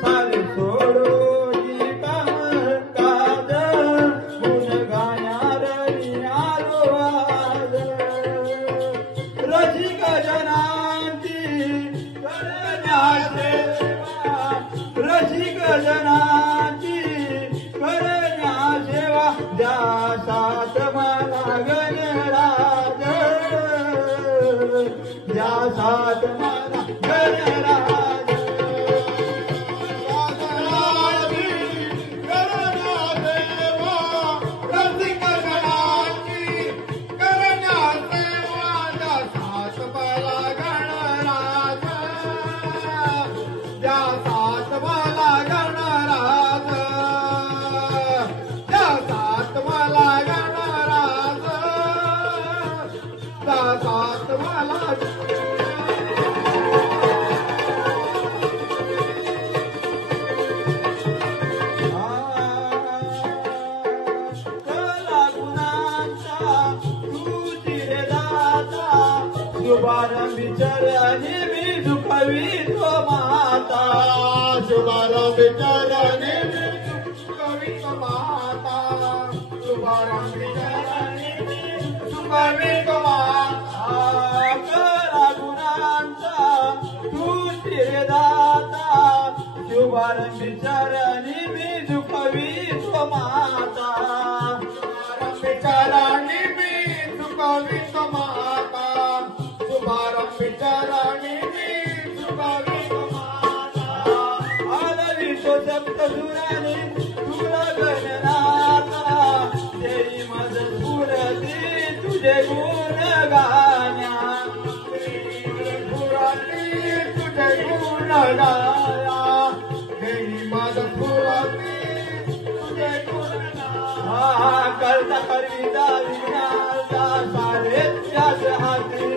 सारे सोडून काम काज गुण गाण्यार आलो आज रसिक जनांची करण्या सेवा रसिक जनांची करण्या सेवा द्या साथ मला गणराज द्या साथ मला गणराज शुभारंभ चरणी मी दुखवी तो माता शुभारंभ चरणी मी दुखवी तो माता शुभारंभ चरणी मी दुखवी तो माता करा गुणांचा तू दाता शुभारंभ चरणी मी दुखवी तो माता शुभारंभ चरणी मी दुखवी तो माता शुभारंभ चरणी मी दुखवी तो माता आलवी तो सप्त सुरानी तुला गणनाथा देई मज स्फुरती तुझे गुण गाण्या स्फुरती तुझे गुण गाया देई मज स्फुरती तुझे गुण गाया करता करविता विघ्नाचा सारे तुझ्याच हाती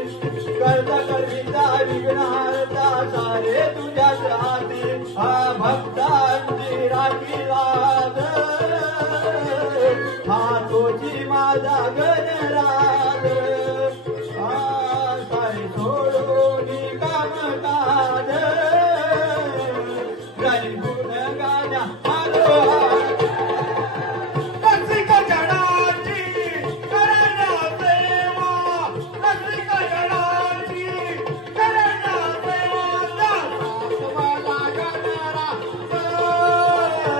करता करविता विघ्नाचा सारे तुझ्याच हाती हा भक्तांची राखी लाज हा तोची माझा गणराज हा सारे सोडून काम काज गाणी गुण गाण्या आलो रसिक जनाची करण्या सेवा रसिक जनाची करण्या सेवा मला गणराज मला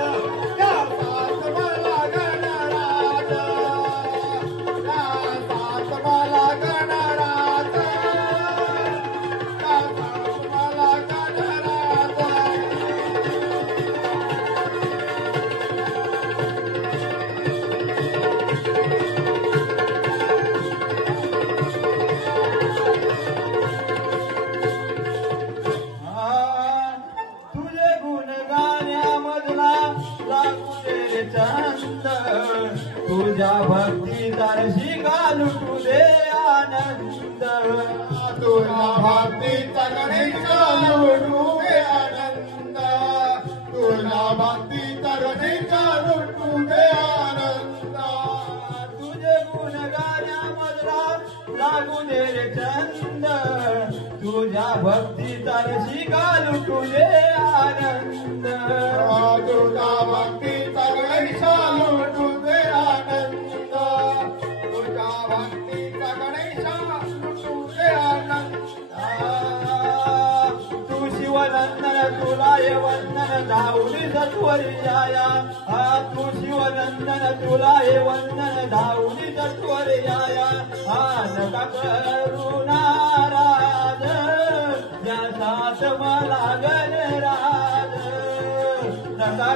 गणराज मला गणराज मला गणराज तुझे गुण गाण्यामधला लागू दे चंद तुझ्या भक्ती दर्शी घालू तुझे आनंद तुझ्या भक्ती दर्शी घालू तुझे आनंद तुझ्या भक्ती दर्शी घालू तुझे आनंद तुझे गुण गाण्यामधला लागू दे चंद तुझ्या भक्ती दर्शी घालू तुझे आनंद तुझ्या भक्ती दर्शी घालू तुझे आनंद तुझ्या भक्ती दर्शी घालू तुझे आनंद तू शिवनंदन तुला ये वंदन धावली सत्वरी जाया तू शिवनंदन तुला ये वंदन धावली सत्वरी जाया नका करू नाराज या साथ मला गणराज नका